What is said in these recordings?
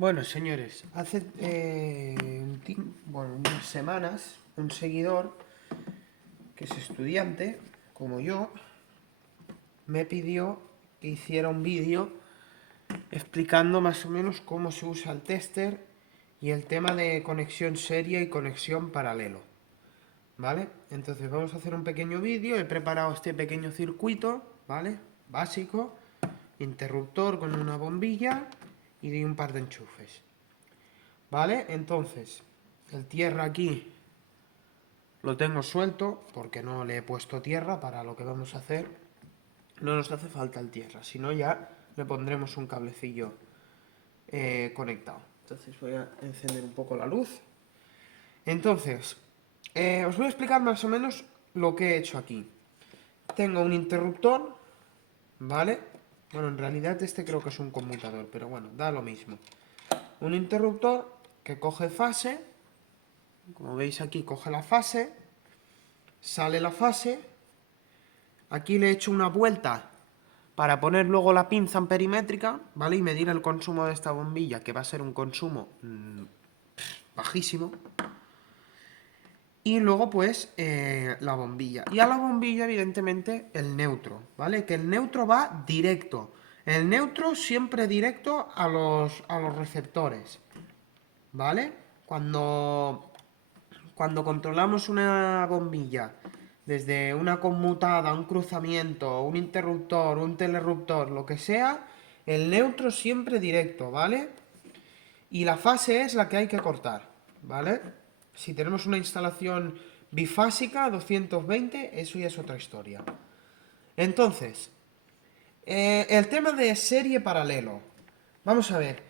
Bueno, señores, hace unas semanas un seguidor que es estudiante, como yo, me pidió que hiciera un vídeo explicando más o menos cómo se usa el tester y el tema de conexión serie y conexión paralelo. ¿Vale? Entonces vamos a hacer un pequeño vídeo. He preparado este pequeño circuito, ¿vale? Básico, interruptor con una bombilla y un par de enchufes. ¿Vale? Entonces, el tierra aquí lo tengo suelto porque no le he puesto tierra para lo que vamos a hacer. No nos hace falta el tierra, si no ya le pondremos un cablecillo conectado. Entonces voy a encender un poco la luz. Entonces, os voy a explicar más o menos lo que he hecho aquí. Tengo un interruptor, ¿vale? Bueno, en realidad este creo que es un conmutador, pero bueno, da lo mismo. Un interruptor que coge fase, como veis aquí coge la fase, sale la fase, aquí le he hecho una vuelta para poner luego la pinza amperimétrica, ¿vale? Y medir el consumo de esta bombilla, que va a ser un consumo bajísimo. Y luego, pues, la bombilla. Y a la bombilla, evidentemente, el neutro, ¿vale? Que el neutro va directo. El neutro siempre directo a los receptores, ¿vale? Cuando controlamos una bombilla desde una conmutada, un cruzamiento, un interruptor, un telerruptor, lo que sea, el neutro siempre directo, ¿vale? Y la fase es la que hay que cortar, ¿vale? Si tenemos una instalación bifásica, 220, eso ya es otra historia. Entonces, el tema de serie paralelo. Vamos a ver.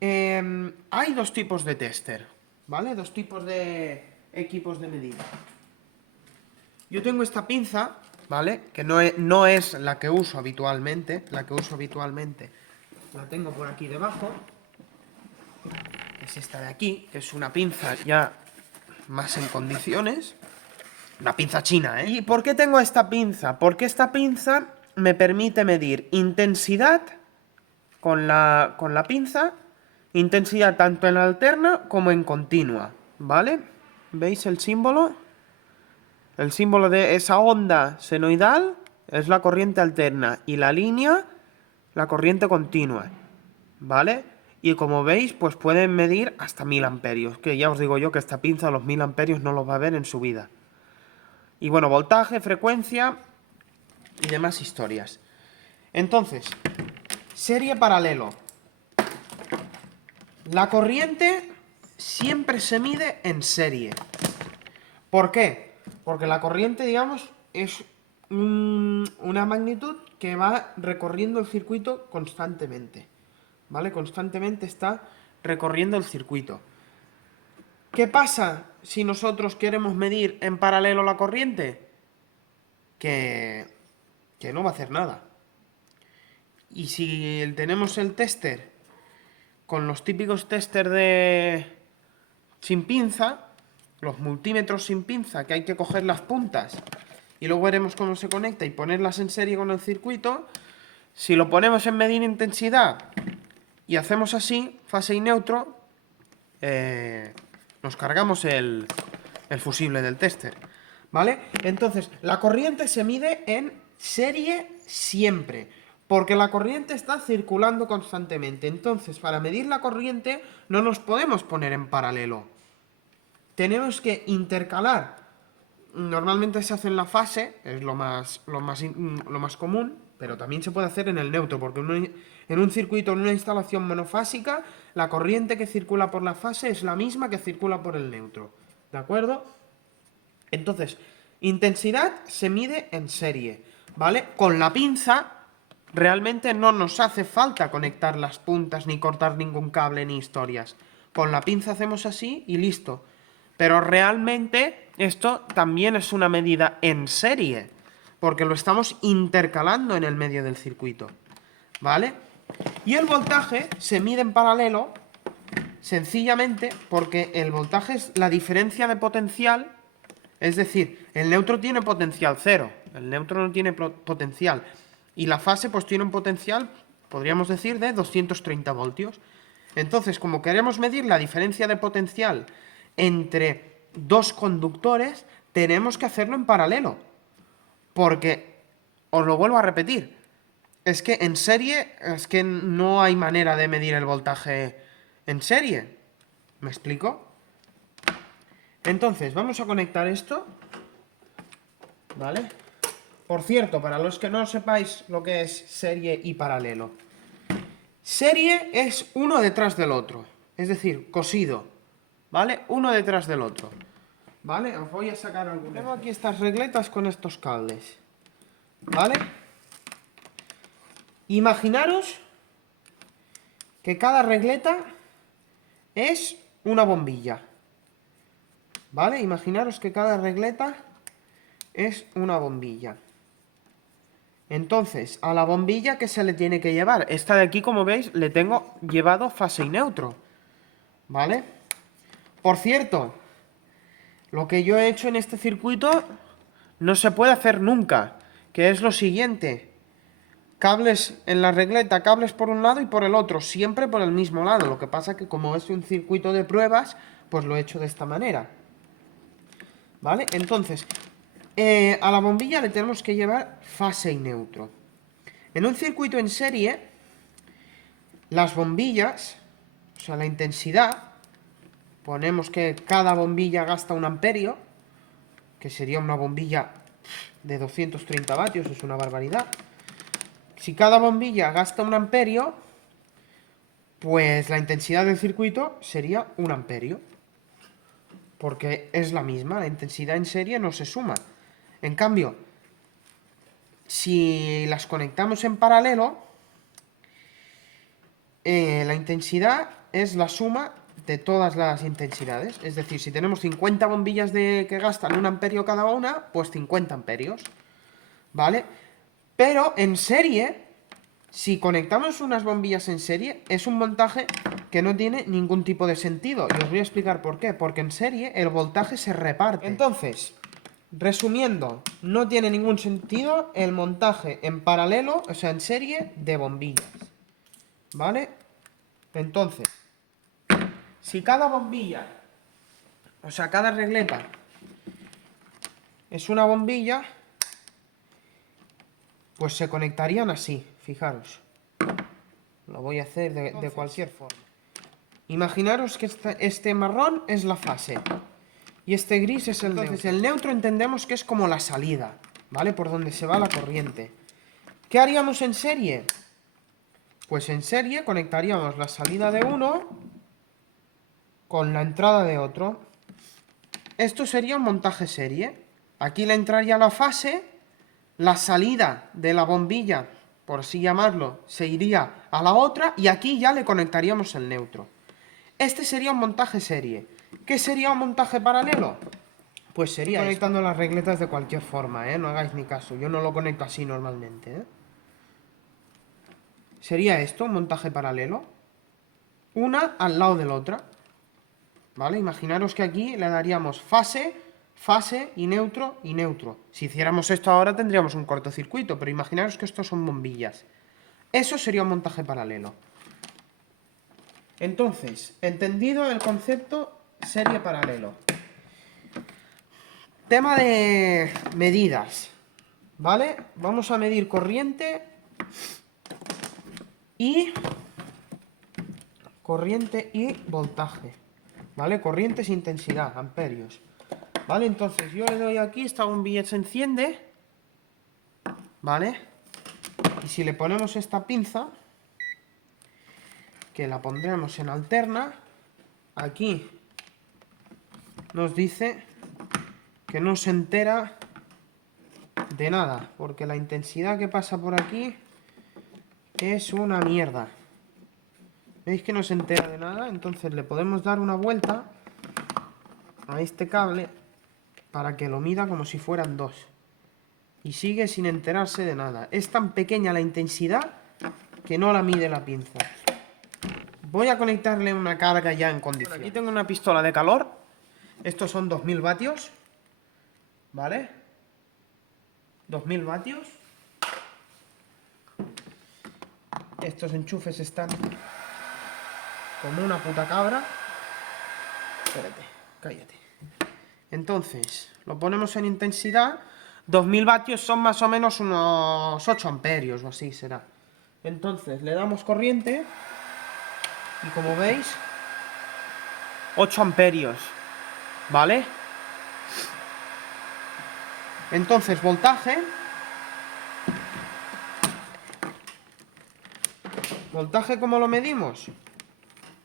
Hay dos tipos de tester, ¿vale? Dos tipos de equipos de medida. Yo tengo esta pinza, ¿vale? Que no es la que uso habitualmente. La que uso habitualmente la tengo por aquí debajo. Es esta de aquí, que es una pinza ya más en condiciones. Una pinza china, ¿eh? ¿Y por qué tengo esta pinza? Porque esta pinza me permite medir intensidad con la pinza, intensidad tanto en alterna como en continua, ¿vale? ¿Veis el símbolo? El símbolo de esa onda senoidal es la corriente alterna y la línea, la corriente continua, ¿vale? Y como veis, pues pueden medir hasta 1000 amperios, que ya os digo yo que esta pinza los 1000 amperios no los va a ver en su vida. Y bueno, voltaje, frecuencia y demás historias. Entonces, serie paralelo. La corriente siempre se mide en serie. ¿Por qué? Porque la corriente, digamos, es una magnitud que va recorriendo el circuito constantemente. ¿Vale? Constantemente está recorriendo el circuito. ¿Qué pasa si nosotros queremos medir en paralelo la corriente? Que no va a hacer nada. Y si tenemos el tester con los típicos testers de sin pinza, los multímetros sin pinza, que hay que coger las puntas y luego veremos cómo se conecta y ponerlas en serie con el circuito, si lo ponemos en medir intensidad y hacemos así, fase y neutro, nos cargamos el fusible del tester, ¿vale? Entonces, la corriente se mide en serie siempre, porque la corriente está circulando constantemente. Entonces, para medir la corriente no nos podemos poner en paralelo. Tenemos que intercalar. Normalmente se hace en la fase, es lo más común, pero también se puede hacer en el neutro, porque en un circuito, en una instalación monofásica, la corriente que circula por la fase es la misma que circula por el neutro. ¿De acuerdo? Entonces, intensidad se mide en serie, ¿vale? Con la pinza realmente no nos hace falta conectar las puntas, ni cortar ningún cable, ni historias. Con la pinza hacemos así y listo. Pero realmente esto también es una medida en serie, porque lo estamos intercalando en el medio del circuito, ¿vale? Y el voltaje se mide en paralelo, sencillamente porque el voltaje es la diferencia de potencial, es decir, el neutro tiene potencial cero, el neutro no tiene potencial, y la fase pues tiene un potencial, podríamos decir, de 230 voltios. Entonces, como queremos medir la diferencia de potencial entre dos conductores, tenemos que hacerlo en paralelo. Porque, os lo vuelvo a repetir, es que en serie, es que no hay manera de medir el voltaje en serie. ¿Me explico? Entonces, vamos a conectar esto, ¿vale? Por cierto, para los que no sepáis lo que es serie y paralelo. Serie es uno detrás del otro, es decir, cosido, ¿vale? Uno detrás del otro, ¿vale? Os voy a sacar alguno. Tengo aquí estas regletas con estos cables, ¿vale? Imaginaros que cada regleta es una bombilla, ¿vale? Imaginaros que cada regleta es una bombilla. Entonces, a la bombilla, ¿qué se le tiene que llevar? Esta de aquí, como veis, le tengo llevado fase y neutro, ¿vale? Por cierto, lo que yo he hecho en este circuito no se puede hacer nunca, que es lo siguiente. Cables en la regleta, cables por un lado y por el otro, siempre por el mismo lado. Lo que pasa que como es un circuito de pruebas, pues lo he hecho de esta manera, ¿vale? Entonces, a la bombilla le tenemos que llevar fase y neutro. En un circuito en serie, las bombillas, o sea, la intensidad, ponemos que cada bombilla gasta 1 amperio, que sería una bombilla de 230 vatios, es una barbaridad. Si cada bombilla gasta 1 amperio, pues la intensidad del circuito sería 1 amperio, porque es la misma, la intensidad en serie no se suma. En cambio, si las conectamos en paralelo, la intensidad es la suma de todas las intensidades. Es decir, si tenemos 50 bombillas que gastan 1 amperio cada una, pues 50 amperios, ¿vale? Pero en serie, si conectamos unas bombillas en serie, es un montaje que no tiene ningún tipo de sentido. Y os voy a explicar por qué. Porque en serie el voltaje se reparte. Entonces, resumiendo, no tiene ningún sentido el montaje en paralelo, o sea, en serie, de bombillas, ¿vale? Entonces, si cada bombilla, o sea, cada regleta es una bombilla, pues se conectarían así, fijaros. Lo voy a hacer de cualquier forma. Imaginaros que este marrón es la fase y este gris es el neutro. Entonces, el neutro entendemos que es como la salida, ¿vale? Por donde se va la corriente. ¿Qué haríamos en serie? Pues en serie conectaríamos la salida de uno con la entrada de otro. Esto sería un montaje serie. Aquí le entraría la fase, la salida de la bombilla, por así llamarlo, se iría a la otra y aquí ya le conectaríamos el neutro. Este sería un montaje serie. ¿Qué sería un montaje paralelo? Pues sería conectando las regletas de cualquier forma, no hagáis ni caso. Yo no lo conecto así normalmente, Sería esto, un montaje paralelo. Una al lado de la otra. ¿Vale? Imaginaros que aquí le daríamos fase, fase y neutro y neutro. Si hiciéramos esto ahora tendríamos un cortocircuito, pero imaginaros que estos son bombillas. Eso sería un montaje paralelo. Entonces, entendido el concepto serie paralelo. Tema de medidas, ¿vale? Vamos a medir corriente y voltaje, ¿vale? Corriente es intensidad, amperios, ¿vale? Entonces yo le doy aquí, esta bombilla se enciende, ¿vale? Y si le ponemos esta pinza, que la pondremos en alterna, aquí nos dice que no se entera de nada, porque la intensidad que pasa por aquí es una mierda. ¿Veis que no se entera de nada? Entonces le podemos dar una vuelta a este cable para que lo mida como si fueran dos. Y sigue sin enterarse de nada. Es tan pequeña la intensidad que no la mide la pinza. Voy a conectarle una carga ya en condiciones. Bueno, aquí tengo una pistola de calor. Estos son 2000 vatios. ¿Vale? 2000 vatios. Estos enchufes están como una puta cabra. Espérate, cállate. Entonces, lo ponemos en intensidad. 2000 vatios son más o menos unos 8 amperios o así será. Entonces, le damos corriente y como veis, 8 amperios, ¿vale? Entonces, voltaje. ¿Voltaje cómo lo medimos?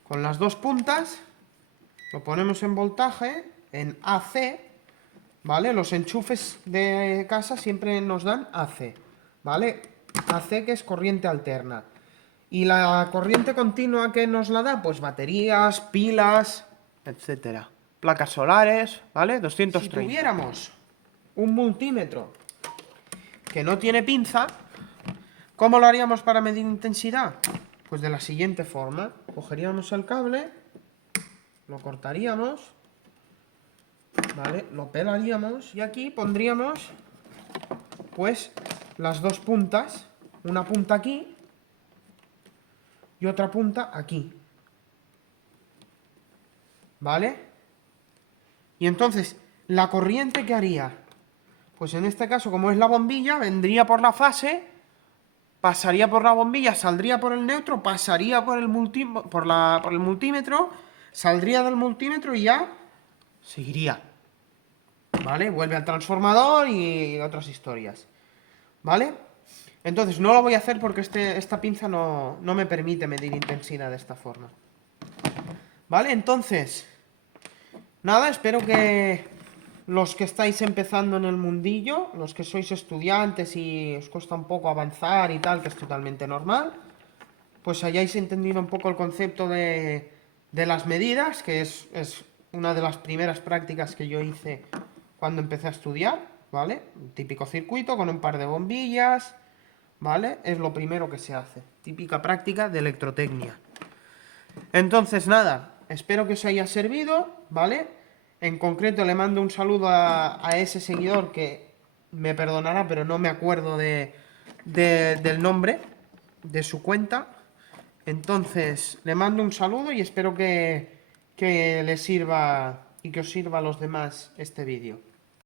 Con las dos puntas, lo ponemos en voltaje, en AC, ¿vale? Los enchufes de casa siempre nos dan AC, ¿vale? AC que es corriente alterna. ¿Y la corriente continua que nos la da? Pues baterías, pilas, etcétera. Placas solares, ¿vale? 230. Si tuviéramos un multímetro que no tiene pinza, ¿cómo lo haríamos para medir intensidad? Pues de la siguiente forma. Cogeríamos el cable, lo cortaríamos, ¿vale? Lo pelaríamos y aquí pondríamos, pues, las dos puntas. Una punta aquí y otra punta aquí. ¿Vale? Y entonces, ¿la corriente qué haría? Pues en este caso, como es la bombilla, vendría por la fase, pasaría por la bombilla, saldría por el neutro, pasaría por el multímetro, saldría del multímetro y ya seguiría. ¿Vale? Vuelve al transformador y otras historias. ¿Vale? Entonces no lo voy a hacer porque esta pinza no me permite medir intensidad de esta forma. ¿Vale? Entonces, nada, espero que los que estáis empezando en el mundillo, los que sois estudiantes y os cuesta un poco avanzar y tal, que es totalmente normal, pues hayáis entendido un poco el concepto de las medidas, que es una de las primeras prácticas que yo hice cuando empecé a estudiar, ¿vale? Un típico circuito con un par de bombillas, ¿vale? Es lo primero que se hace, típica práctica de electrotecnia. Entonces, nada, espero que os haya servido, ¿vale? En concreto le mando un saludo a ese seguidor que me perdonará, pero no me acuerdo del nombre de su cuenta. Entonces, le mando un saludo y espero que le sirva y que os sirva a los demás este vídeo.